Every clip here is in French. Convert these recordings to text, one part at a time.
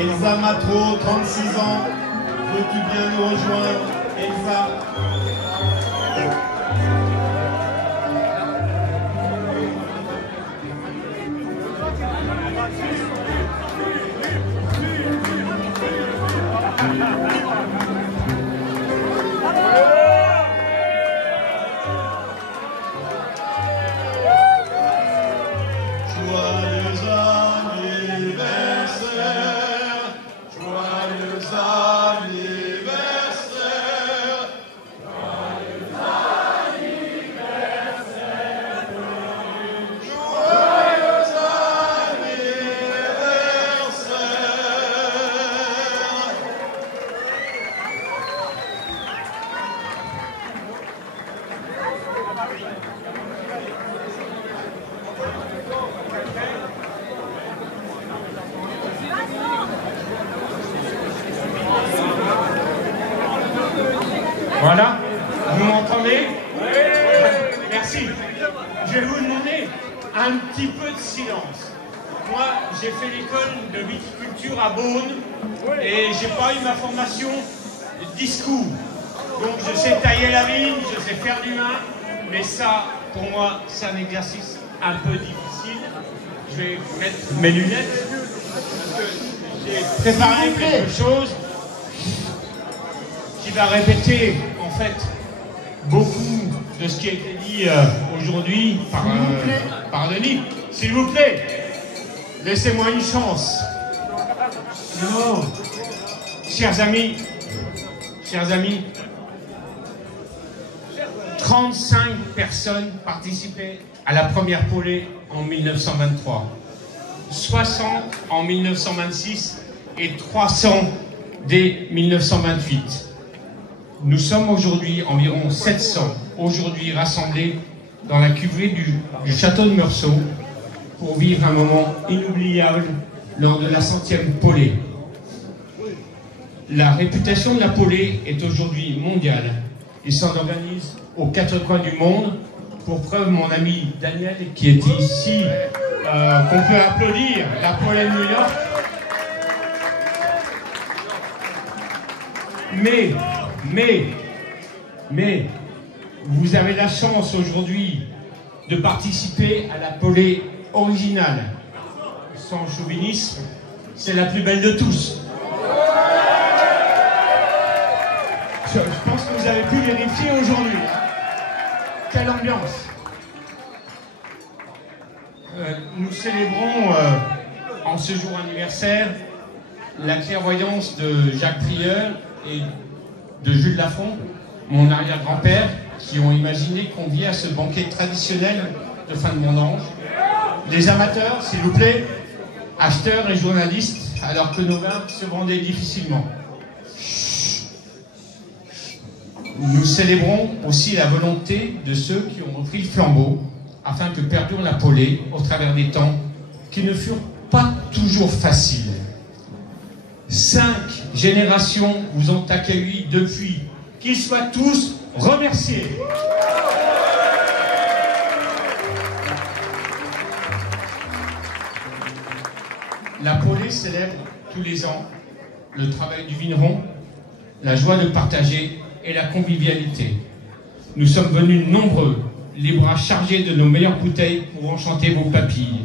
Elsa Matro, 36 ans. Veux-tu bien nous rejoindre, Elsa? Voilà, vous m'entendez? Merci. Je vais vous demander un petit peu de silence. Moi, j'ai fait l'école de viticulture à Beaune et j'ai pas eu ma formation de discours. Donc je sais tailler la vigne, je sais faire du vin, mais ça, pour moi, c'est un exercice un peu difficile. Je vais mettre mes lunettes parce que j'ai préparé quelque chose qui va répéter en fait beaucoup de ce qui a été dit aujourd'hui par Denis. S'il vous plaît, laissez-moi une chance. Non, chers amis, 35 personnes participaient à la première Paulée en 1923, 60 en 1926 et 300 dès 1928. Nous sommes aujourd'hui environ 700 rassemblés dans la cuverie du château de Meursault pour vivre un moment inoubliable lors de la 100e Paulée. La réputation de la Paulée est aujourd'hui mondiale et s'en organise aux 4 coins du monde. Pour preuve, mon ami Daniel, qui est ici, qu'on peut applaudir, la Paulée de New York. Mais, vous avez la chance aujourd'hui de participer à la Paulée originale. Sans chauvinisme, c'est la plus belle de tous. Je pense que vous avez pu vérifier aujourd'hui. Quelle ambiance! Nous célébrons en ce jour anniversaire la clairvoyance de Jacques Prieur et de Jules Lafont, mon arrière-grand-père, qui ont imaginé qu'on vit à ce banquet traditionnel de fin de vendange. Les amateurs, s'il vous plaît, acheteurs et journalistes, alors que nos vins se vendaient difficilement. Nous célébrons aussi la volonté de ceux qui ont repris le flambeau, afin que perdure la Paulée au travers des temps qui ne furent pas toujours faciles. 5 générations vous ont accueillis depuis. Qu'ils soient tous remerciés. La Paulée célèbre tous les ans le travail du vigneron, la joie de partager et la convivialité. Nous sommes venus nombreux, les bras chargés de nos meilleures bouteilles pour enchanter vos papilles.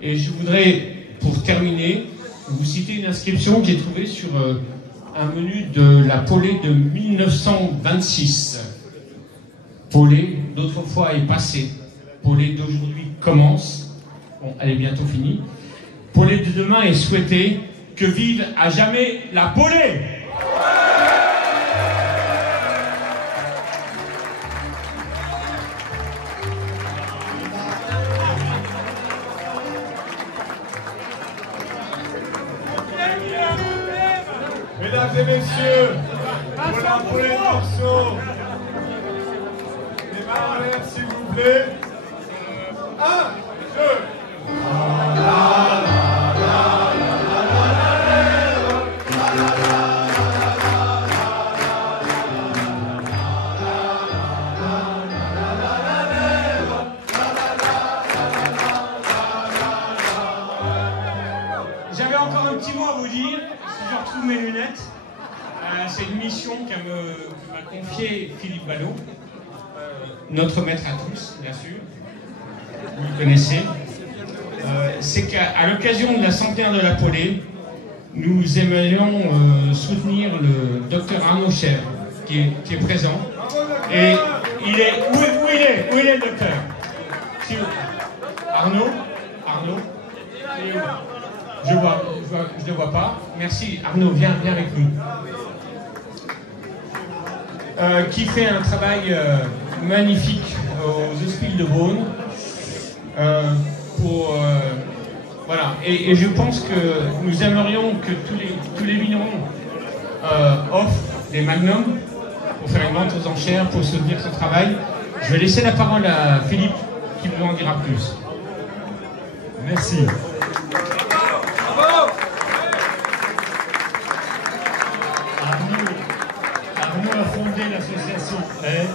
Et je voudrais, pour terminer, vous citer une inscription que j'ai trouvée sur un menu de la Paulée de 1926. Paulée d'autrefois est passée. Paulée d'aujourd'hui commence. Bon, elle est bientôt finie. Paulée de demain est souhaitée. Que vive à jamais la Paulée! Mesdames et messieurs, pour la Paulée de Meursault, les mains en l'air s'il vous plaît. 1, 2. confié Philippe Ballot, notre maître à tous, bien sûr, vous le connaissez. C'est qu'à l'occasion de la centenaire de la Polé, nous aimerions soutenir le docteur Arnaud Cher, qui est présent. Et il est... Où il est le docteur? Arnaud? Je ne le vois pas. Merci. Arnaud, viens avec nous. Qui fait un travail magnifique aux Hospices de Beaune. Voilà. Et je pense que nous aimerions que tous les vignerons offrent des magnums pour faire une vente aux enchères, pour soutenir ce travail. Je vais laisser la parole à Philippe qui vous en dira plus. Merci. Arnaud a fondé l'association Aide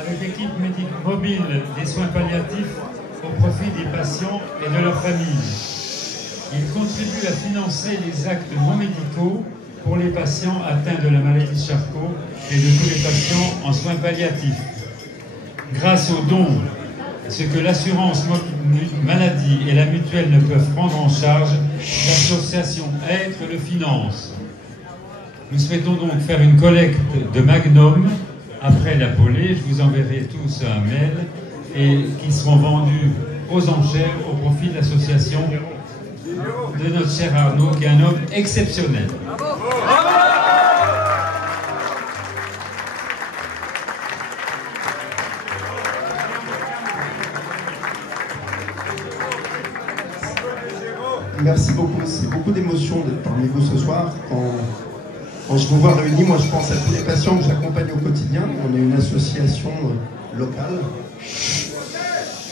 avec l'équipe médicale mobile des soins palliatifs au profit des patients et de leurs familles. Il contribue à financer les actes non médicaux pour les patients atteints de la maladie de Charcot et de tous les patients en soins palliatifs. Grâce aux dons, ce que l'assurance maladie et la mutuelle ne peuvent prendre en charge, l'association Aide le finance. Nous souhaitons donc faire une collecte de magnum après la Polé. Je vous enverrai tous un mail et qui seront vendus aux enchères au profit de l'association de notre cher Arnaud, qui est un homme exceptionnel. Merci beaucoup, c'est beaucoup d'émotion d'être parmi vous ce soir. Quand je vous vois réunis, moi je pense à tous les patients que j'accompagne au quotidien. On est une association locale,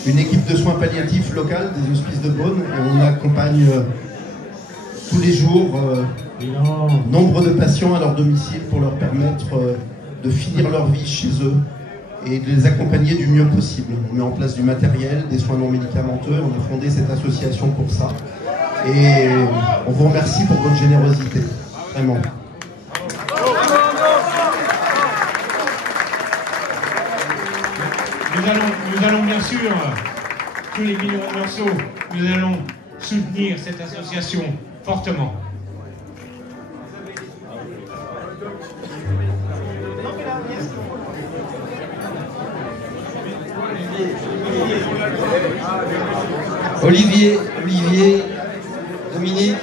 une équipe de soins palliatifs locale des Hospices de Beaune, et on accompagne tous les jours nombre de patients à leur domicile pour leur permettre de finir leur vie chez eux et de les accompagner du mieux possible. On met en place du matériel, des soins non médicamenteux, on a fondé cette association pour ça. Et on vous remercie pour votre générosité, vraiment. Nous allons bien sûr, tous les vignerons morceaux, nous allons soutenir cette association fortement. Olivier, Dominique.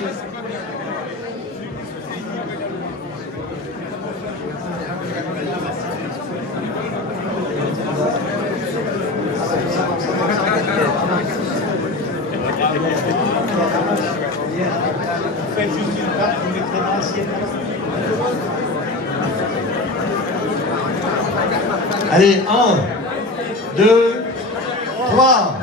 Faites juste une carte, vous mettrez dans l'assiette. Allez, 1, 2, 3.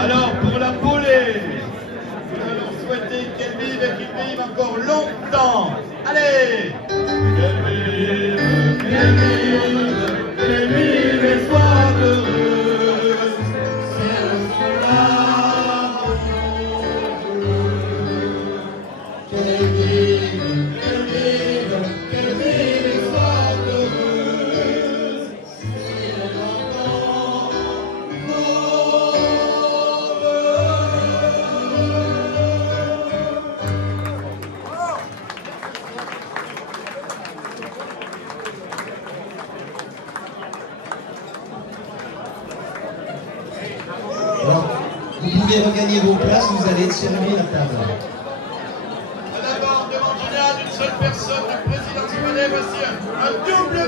Alors, pour la Polé, nous allons souhaiter qu'elle vive et qu'il vive encore longtemps. Allez! Qu'elle vive et soit heureuse. C'est cela, qu'elle vive et soit heureuse. C'est longtemps. Alors, vous pouvez regagner vos places, vous allez être servis à table. D'abord, demande générale d'une seule personne, le président Simonet, voici un double